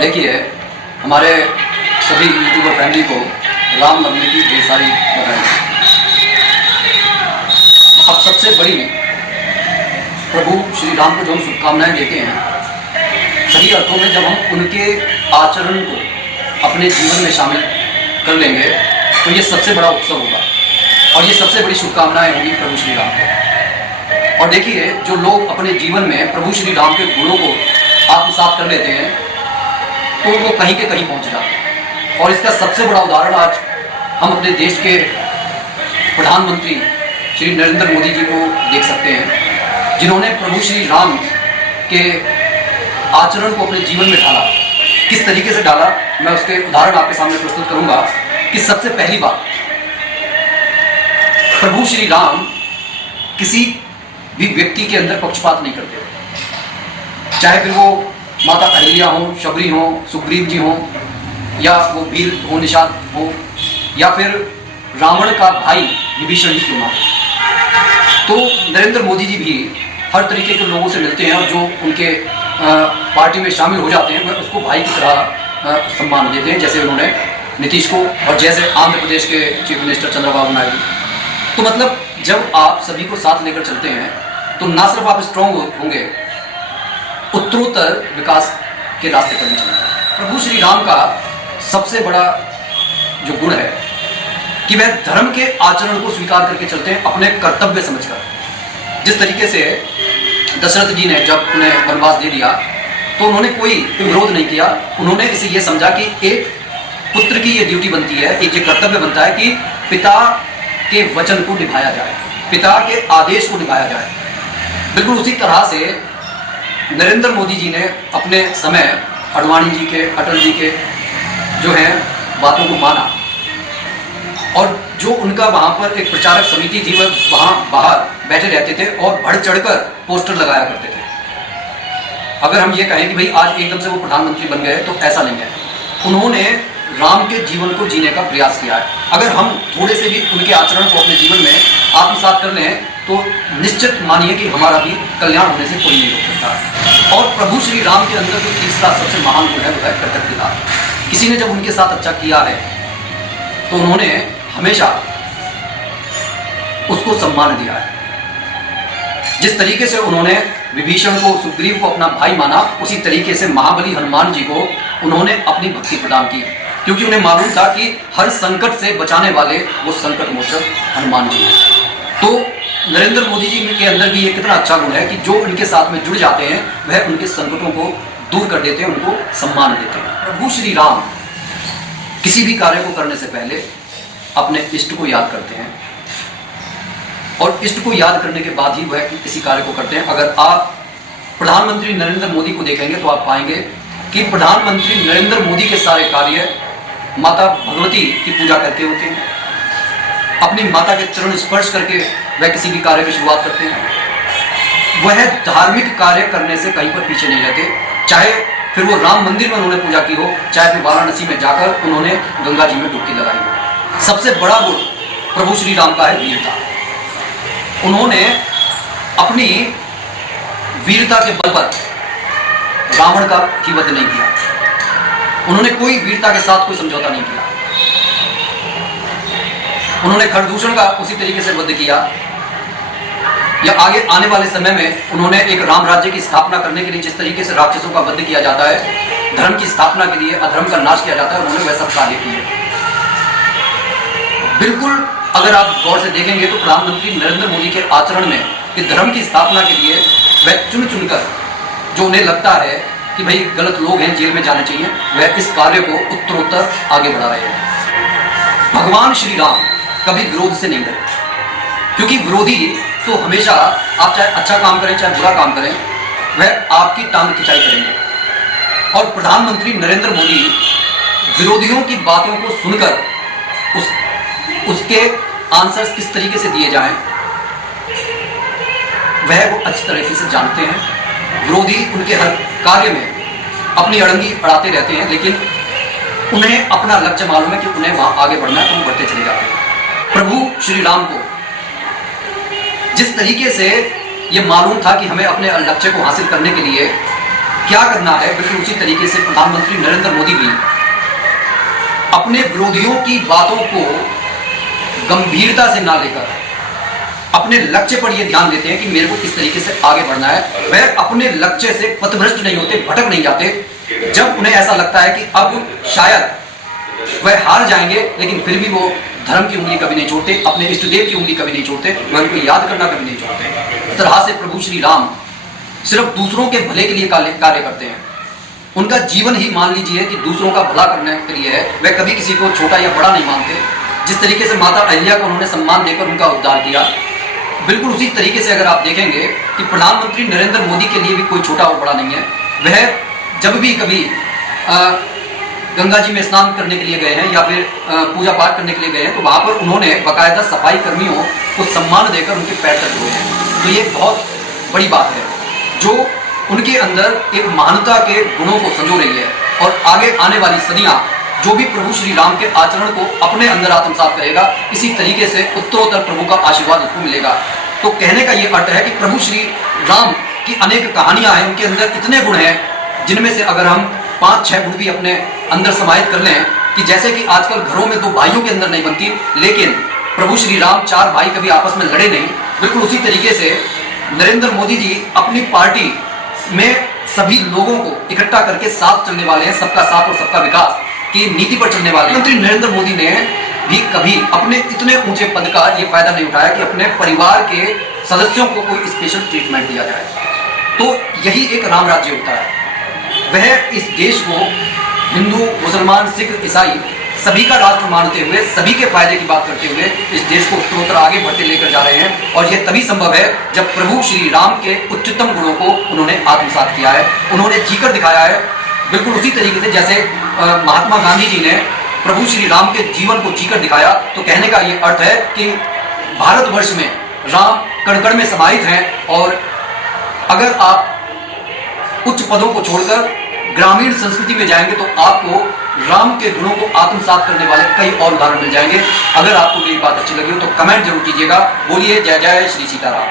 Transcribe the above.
देखिए, हमारे सभी यूट्यूबर फैमिली को रामनवमी की ढेर सारी बधाई। अब सबसे बड़ी प्रभु श्री राम को जो हम शुभकामनाएं देते हैं, सही अर्थों में जब हम उनके आचरण को अपने जीवन में शामिल कर लेंगे तो ये सबसे बड़ा उत्सव होगा और ये सबसे बड़ी शुभकामनाएं होंगी प्रभु श्री राम को। और देखिए, जो लोग अपने जीवन में प्रभु श्री राम के गुणों को आत्मसात कर लेते हैं तो वो कहीं के कहीं पहुंच जाते हैं। और इसका सबसे बड़ा उदाहरण आज हम अपने देश के प्रधानमंत्री श्री नरेंद्र मोदी जी को देख सकते हैं, जिन्होंने प्रभु श्री राम के आचरण को अपने जीवन में ढाला। किस तरीके से डाला, मैं उसके उदाहरण आपके सामने प्रस्तुत करूंगा। कि सबसे पहली बात, प्रभु श्री राम किसी भी व्यक्ति के अंदर पक्षपात नहीं करते, चाहे फिर वो माता अहिल्या हो, शबरी हो, सुग्रीव जी हो, या वो भील हो, निषाद हो, या फिर रावण का भाई विभीषण ही क्यों ना हो। तो नरेंद्र मोदी जी भी हर तरीके के लोगों से मिलते हैं और जो उनके पार्टी में शामिल हो जाते हैं वह उसको भाई की तरह सम्मान देते हैं, जैसे उन्होंने नीतीश को और जैसे आंध्र प्रदेश के चीफ मिनिस्टर चंद्रबाबू नायडू। तो मतलब जब आप सभी को साथ लेकर चलते हैं तो ना सिर्फ आप स्ट्रांग होंगे, उत्तरोत्तर विकास के रास्ते पर निकलेंगे। प्रभु श्री राम का सबसे बड़ा जो गुण है कि वह धर्म के आचरण को स्वीकार करके चलते हैं, अपने कर्तव्य समझकर। जिस तरीके से दशरथ जी ने जब उन्हें वनवास दे दिया तो उन्होंने कोई विरोध नहीं किया। उन्होंने इसे ये समझा कि एक पुत्र की ये ड्यूटी बनती है, एक ये कर्तव्य बनता है कि पिता के वचन को निभाया जाए, पिता के आदेश को निभाया जाए। बिल्कुल उसी तरह से नरेंद्र मोदी जी ने अपने समय अडवाणी जी के, अटल जी के जो हैं बातों को माना और जो उनका वहाँ पर एक प्रचारक समिति थी वह वहाँ बाहर बैठे रहते थे और बढ़ चढ़कर पोस्टर लगाया करते थे। अगर हम ये कहें कि भाई आज एकदम से वो प्रधानमंत्री बन गए तो ऐसा नहीं है, उन्होंने राम के जीवन को जीने का प्रयास किया है। अगर हम थोड़े से भी उनके आचरण को अपने जीवन में आत्मसात कर लें तो निश्चित मानिए कि हमारा भी कल्याण होने से कोई नहीं रोक सकता। और प्रभु श्री राम के अंदर जो तीसरा सबसे महान गुण है वो है कृतज्ञता। किसी ने जब उनके साथ अच्छा किया है तो उन्होंने हमेशा उसको सम्मान दिया है। जिस तरीके से उन्होंने विभीषण को, सुग्रीव को अपना भाई माना, उसी तरीके से महाबली हनुमान जी को उन्होंने अपनी भक्ति प्रदान की, क्योंकि उन्हें मालूम था कि हर संकट से बचाने वाले वो संकट मोचक हनुमान जी हैं। तो नरेंद्र मोदी जी के अंदर भी ये कितना अच्छा गुण है कि जो उनके साथ में जुड़ जाते हैं वह उनके संकटों को दूर कर देते हैं, उनको सम्मान देते हैं। प्रभु श्री राम किसी भी कार्य को करने से पहले अपने इष्ट को याद करते हैं और इष्ट को याद करने के बाद ही वह किसी कार्य को करते हैं। अगर आप प्रधानमंत्री नरेंद्र मोदी को देखेंगे तो आप पाएंगे कि प्रधानमंत्री नरेंद्र मोदी के सारे कार्य माता भगवती की पूजा करके होते हैं। अपनी माता के चरण स्पर्श करके वह किसी भी कार्य की शुरुआत करते हैं। वह धार्मिक कार्य करने से कहीं पर पीछे नहीं रहते, चाहे फिर वो राम मंदिर में उन्होंने पूजा की हो, चाहे फिर वाराणसी में जाकर उन्होंने गंगा जी में डुबकी लगाई हो। सबसे बड़ा गुण प्रभु श्री राम का है वीरता। उन्होंने अपनी वीरता के बल पर रावण का ही वध नहीं किया, उन्होंने कोई वीरता के साथ कोई समझौता नहीं किया। उन्होंने खरदूषण का उसी तरीके से वध किया, या आगे आने वाले समय में उन्होंने एक राम राज्य की स्थापना करने के लिए जिस तरीके से राक्षसों का वध किया जाता है, धर्म की स्थापना के लिए अधर्म का नाश किया जाता है, उन्होंने वह सब कार्य किए। बिल्कुल अगर आप गौर से देखेंगे तो प्रधानमंत्री नरेंद्र मोदी के आचरण में कि धर्म की स्थापना के लिए वह चुन चुनकर जो उन्हें लगता है कि भाई गलत लोग हैं, जेल में जाने चाहिए, वह इस कार्य को उत्तरोत्तर आगे बढ़ा रहे हैं। भगवान श्री राम कभी विरोध से नहीं डरे, क्योंकि विरोधी तो हमेशा आप चाहे अच्छा काम करें चाहे बुरा काम करें वह आपकी टांग खिंचाई करेंगे। और प्रधानमंत्री नरेंद्र मोदी विरोधियों की बातों को सुनकर उसके आंसर्स किस तरीके से दिए जाएं वह वो अच्छी तरीके से जानते हैं। विरोधी उनके हर कार्य में अपनी अड़ंगी अड़ाते रहते हैं, लेकिन उन्हें अपना लक्ष्य मालूम है कि उन्हें वहां आगे बढ़ना है, तो वो बढ़ते चले जाते हैं। प्रभु श्री राम को जिस तरीके से ये मालूम था कि हमें अपने लक्ष्य को हासिल करने के लिए क्या करना है, बिल्कुल उसी तरीके से प्रधानमंत्री नरेंद्र मोदी भी अपने विरोधियों की बातों को गंभीरता से ना लेकर अपने लक्ष्य पर यह ध्यान देते हैं कि मेरे को किस तरीके से आगे बढ़ना है। वह अपने लक्ष्य से पथभ्रष्ट नहीं होते, भटक नहीं जाते। जब उन्हें ऐसा लगता है कि अब शायद वह हार जाएंगे, लेकिन फिर भी वो धर्म की उंगली कभी नहीं छोड़ते, अपने इष्ट देव की उंगली कभी नहीं छोड़ते, वह उनको याद करना कभी नहीं छोड़ते। इस तरह से प्रभु श्री राम सिर्फ दूसरों के भले के लिए कार्य करते हैं। उनका जीवन ही मान लीजिए कि दूसरों का भला करने के लिए है। वह कभी किसी को छोटा या बड़ा नहीं मानते। जिस तरीके से माता अहिल्या को उन्होंने सम्मान देकर उनका उद्धार किया, बिल्कुल उसी तरीके से अगर आप देखेंगे कि प्रधानमंत्री नरेंद्र मोदी के लिए भी कोई छोटा और बड़ा नहीं है। वह जब भी कभी गंगा जी में स्नान करने के लिए गए हैं या फिर पूजा पाठ करने के लिए गए हैं, तो वहां पर उन्होंने बाकायदा सफाई कर्मियों को सम्मान देकर उनके पैर तक धोए हैं। तो ये बहुत बड़ी बात है जो उनके अंदर एक महानता के गुणों को संजो रही है। और आगे आने वाली सदियां जो भी प्रभु श्री राम के आचरण को अपने अंदर आत्मसात करेगा, इसी तरीके से उत्तरोत्तर प्रभु का आशीर्वाद उसको मिलेगा। तो कहने का ये अर्थ है कि प्रभु श्री राम की अनेक कहानियां हैं, उनके अंदर इतने गुण हैं जिनमें से अगर हम 5-6 गुण भी अपने अंदर समाहित कर लें कि जैसे कि आजकल घरों में 2 भाइयों के अंदर नहीं बनती, लेकिन प्रभु श्री राम 4 भाई कभी आपस में लड़े नहीं, बिल्कुल उसी तरीके से नरेंद्र मोदी जी अपनी पार्टी में सभी लोगों को इकट्ठा करके साथ चलने वाले हैं। सबका साथ और सबका विकास की नीति पर चलने वाले प्रधानमंत्री नरेंद्र मोदी ने भी कभी अपने इतने ऊंचे पद का ये फायदा नहीं उठाया कि अपने परिवार के सदस्यों को कोई स्पेशल ट्रीटमेंट दिया जाए। तो यही एक राम राज्य होता है। वह इस देश को हिंदू, मुसलमान, सिख, ईसाई सभी का राष्ट्र मानते हुए, सभी के फायदे की बात करते हुए इस देश को उत्तरोत्तर आगे बढ़ते लेकर जा रहे हैं। और यह तभी संभव है जब प्रभु श्री राम के उच्चतम गुणों को उन्होंने आत्मसात किया है, उन्होंने जीकर दिखाया है। बिल्कुल उसी तरीके से जैसे महात्मा गांधी जी ने प्रभु श्री राम के जीवन को जीकर दिखाया। तो कहने का ये अर्थ है कि भारतवर्ष में राम कण कण में समाहित हैं। और अगर आप उच्च पदों को छोड़कर ग्रामीण संस्कृति में जाएंगे तो आपको राम के गुणों को आत्मसात करने वाले कई और उदाहरण मिल जाएंगे। अगर आपको मेरी बात अच्छी लगी हो तो कमेंट जरूर कीजिएगा। बोलिए जय जय श्री सीताराम।